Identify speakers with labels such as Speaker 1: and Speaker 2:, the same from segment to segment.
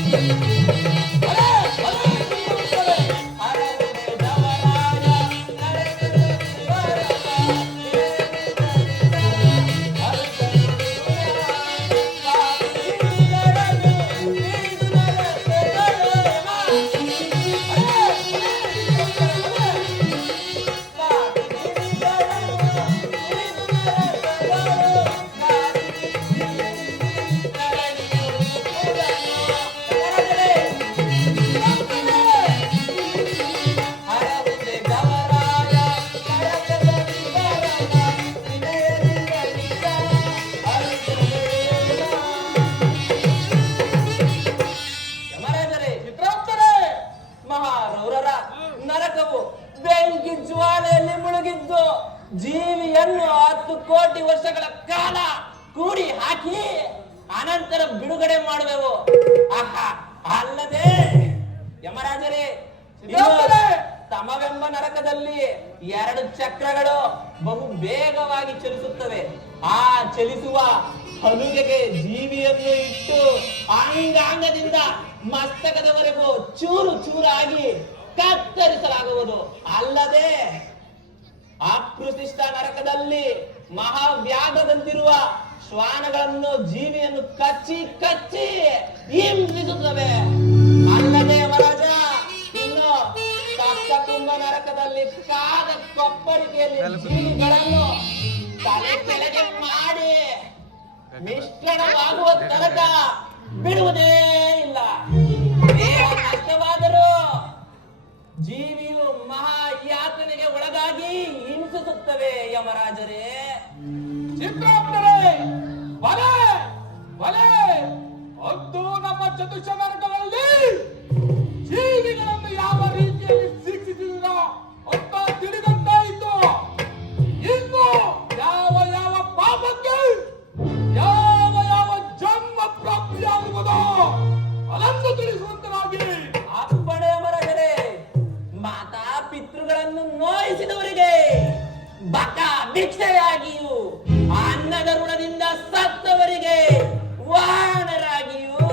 Speaker 1: ಯಮರಾಜರೇ ನರಕದಲ್ಲಿ ಎರಡು ಚಕ್ರಗಳು ಬಹು ವೇಗವಾಗಿ ಚಲಿಸುತ್ತವೆ. ಆ ಚಲಿಸುವ ಹಲುಗೆಗೆ ಜೀವಿಯನ್ನು ಇಟ್ಟು ಅಂಗಾಂಗದಿಂದ ಮಸ್ತಕದವರೆಗೂ ಚೂರು ಚೂರಾಗಿ ಕತ್ತರಿಸಲಾಗುವುದು. ಅಲ್ಲದೆ ಅಪ್ರತಿಷ್ಠ ನರಕದಲ್ಲಿ ಮಹಾವ್ಯಾಘದಂತಿರುವ ಶ್ವಾನಗಳನ್ನು ಜೀವಿಯನ್ನು ಕಚ್ಚಿ ಕಚ್ಚಿ ಹಿಂಸಿಸುತ್ತವೆ. ನರಕದಲ್ಲಿ ಕಾದ ಕೊಪ್ಪರಿಕೆಯಲ್ಲಿ ಜೀವಿಗಳನ್ನು ತಲೆ ಕೆಳಗೆ ಮಾಡಿ ಮಿಶ್ರಣವಾಗುವ ತನಕ ಬಿಡುವುದೇ ಇಲ್ಲ. ಕಷ್ಟವಾದರೂ ಜೀವಿಯು ಮಹಾ ಯಾತನೆಗೆ ಒಳಗಾಗಿ ಹಿಂಸಿಸುತ್ತವೆ ಯಮರಾಜರೇ.
Speaker 2: ಚಿತ್ರ ಒಲೆ ಅದು ನಮ್ಮ ಚತುಷ್ಕ
Speaker 1: ಭಿಕ್ಷೆಯಾಗಿಯೂ ಅನ್ನದ ಋಣದಿಂದ ಸತ್ತವರಿಗೆ ವಾಹನರಾಗಿಯೂ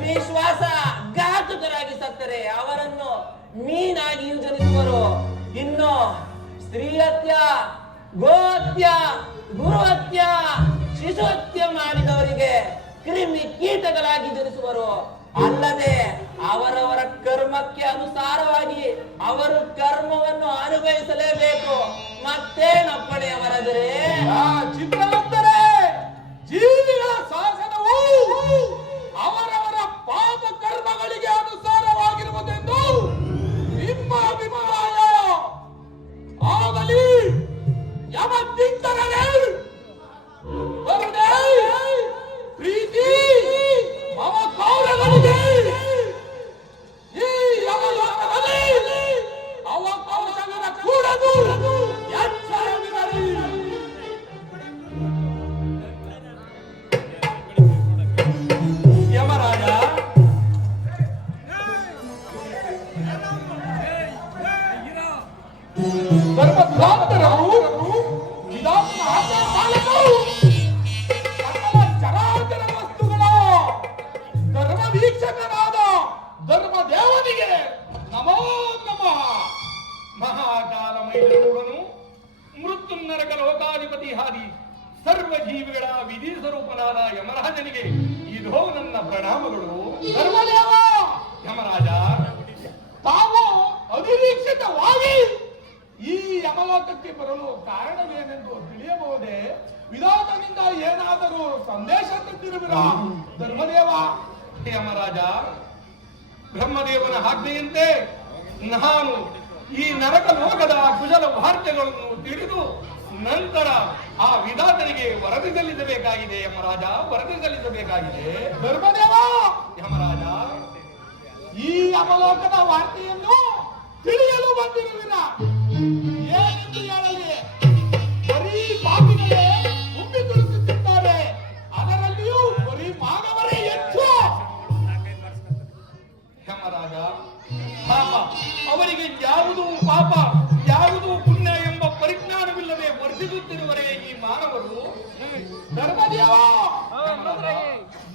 Speaker 1: ವಿಶ್ವಾಸ ಘಾತುಕರಾಗಿ ಸತ್ತರೆ, ಅವರನ್ನು ಮೀನಾಗಿಯೂ ಜನಿಸುವರು. ಇನ್ನು ಸ್ತ್ರೀ ಹತ್ಯ ಗೋಹತ್ಯ ಗುರುಹತ್ಯ ಶಿಶುಹತ್ಯ ಮಾಡಿದವರಿಗೆ ಕ್ರಿಮಿ ಕೀಟಗಳಾಗಿ ಜನಿಸುವರು. ಅಲ್ಲದೆ ಅವರವರ ಕರ್ಮಕ್ಕೆ ಅನುಸಾರವಾಗಿ ಅವರು ಕರ್ಮವನ್ನು ಅನುಭವಿಸಲೇಬೇಕು. ಮತ್ತೇನಪ್ಪಣೆ ಅವರದರೆ?
Speaker 2: ಜೀವಿಗಳ ಯಮರಾಜನಿಗೆ ಇದೋ ನನ್ನ ಪ್ರಣಾಮಗಳು
Speaker 3: ಧರ್ಮದೇವ!
Speaker 2: ಯಮರಾಜ
Speaker 3: ತಾವು ಅನಿರೀಕ್ಷಿತವಾಗಿ ಈ ಯಮಲೋಕಕ್ಕೆ ಬರಲು ಕಾರಣವೇನೆಂದು ತಿಳಿಯಬಹುದೇ? ವಿಧಾನದಿಂದ ಏನಾದರೂ ಸಂದೇಶ ತಂದಿರುವಿರಾ ಧರ್ಮದೇವ?
Speaker 2: ಯಮರಾಜ ಬ್ರಹ್ಮದೇವನ ಆಜ್ಞೆಯಂತೆ ನಾನು ಈ ನರಕ ಲೋಕದ ಕುಶಲ ವಾರ್ತೆಗಳನ್ನು ತಿಳಿದು ನಂತರ ಆ ವಿಧಾತನಿಗೆ ವರದಿ ಸಲ್ಲಿಸಬೇಕಾಗಿದೆ ಯಮರಾಜ ವರದಿ ಸಲ್ಲಿಸಬೇಕಾಗಿದೆ
Speaker 3: ಧರ್ಮದೇವ!
Speaker 2: ಯಮರಾಜ
Speaker 3: ಈ ಅವಲೋಕದ ವಾರ್ತೆಯನ್ನು ತಿಳಿಯಲು ಬಂದಿರುವಿರ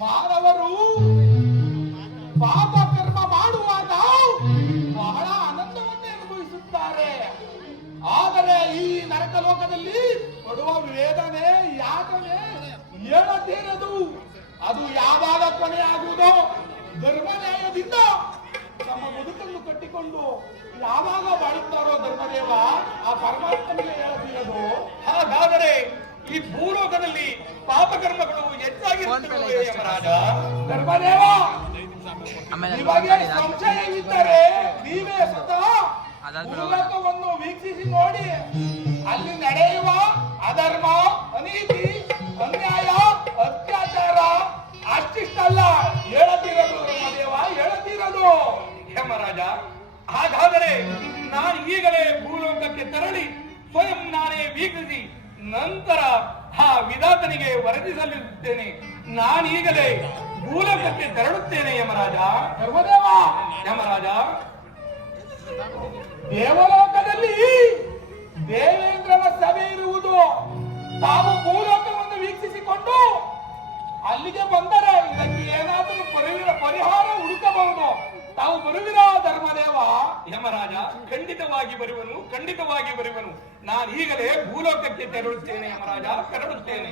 Speaker 3: ಮಾನವರು
Speaker 2: ಪಾಪ
Speaker 3: ಕರ್ಮ ಮಾಡುವಾಗ ಬಹಳ ಆನಂದವನ್ನೇ ಅನುಭವಿಸುತ್ತಾರೆ. ಆದರೆ ಈ ನರಕ ಲೋಕದಲ್ಲಿ ಕೊಡುವ ವೇದನೆ, ಯಾತನೆ ಹೇಳದಿರದು. ಅದು ಯಾವಾಗ ಕೊನೆಯಾಗುವುದೋ ಧರ್ಮ ತಮ್ಮ ಬದುಕನ್ನು ಕಟ್ಟಿಕೊಂಡು ಯಾವಾಗ ಬಾಳುತ್ತಾರೋ ಧರ್ಮದೇವ ಆ ಪರಮಾತ್ಮನಿಗೆ ಹೇಳದಿರದು.
Speaker 2: ಹಾಗಾದರೆ ಈ ಭೂಲೋಕದಲ್ಲಿ ಪಾಪಕರ್ಮಗಳು ಹೆಚ್ಚಾಗಿರುತ್ತವೆ ಯಮರಾಜ
Speaker 3: ಧರ್ಮದೇವ ನಿಮಗೆ ಸಂಶಯವಿದ್ದರೆ ನೀವೇ ಸ್ವತಃ ಭೂಲೋಕವನ್ನು ವೀಕ್ಷಿಸಿ ನೋಡಿ. ಅಲ್ಲಿ ನಡೆಯುವ ಅಧರ್ಮ ಅನೀತಿ ಅನ್ಯಾಯ ಅತ್ಯಾಚಾರ ಅಷ್ಟಿಷ್ಟಲ್ಲ. ಹೇಳದಿರಲು ಧರ್ಮದೇವ ಹೇಳದಿರಲು
Speaker 2: ಯಮರಾಜ ಹಾಗಾದರೆ ನಾನು ಈಗಲೇ ಭೂಲೋಕಕ್ಕೆ ತೆರಳಿ ಸ್ವಯಂ ನಾನೇ ವೀಕ್ಷಿಸಿ ನಂತರ ಆ ವಿಧಾತನಿಗೆ ವರದಿ ಸಲ್ಲಿಸುತ್ತೇನೆ ನಾನೀಗಲೇ ಮೂಲಕಕ್ಕೆ ತೆರಳುತ್ತೇನೆ ಯಮರಾಜ.
Speaker 3: ಧರ್ಮದೇವ!
Speaker 2: ಯಮರಾಜ.
Speaker 3: ದೇವಲೋಕದಲ್ಲಿ ದೇವೇಂದ್ರನ ಸಭೆ ಇರುವುದು ತಾವು ಭೂಲೋಕವನ್ನು ವೀಕ್ಷಿಸಿಕೊಂಡು ಅಲ್ಲಿಗೆ ಬಂದರೆ ಇದಕ್ಕೆ ಏನಾದರೂ ಪರಿಹಾರ ಪರಿಹಾರ ಹುಡುಕಬಹುದು. ತಾವು ಬರುವಿರಾ ಧರ್ಮದೇವ?
Speaker 2: ಯಮರಾಜ ಖಂಡಿತವಾಗಿ ಬರುವನು ಖಂಡಿತವಾಗಿ ಬರುವನು. ನಾನು ಈಗಲೇ ಭೂಲೋಕಕ್ಕೆ ತೆರಳುತ್ತೇನೆ ಯಮರಾಜ ತೆರಳುತ್ತೇನೆ.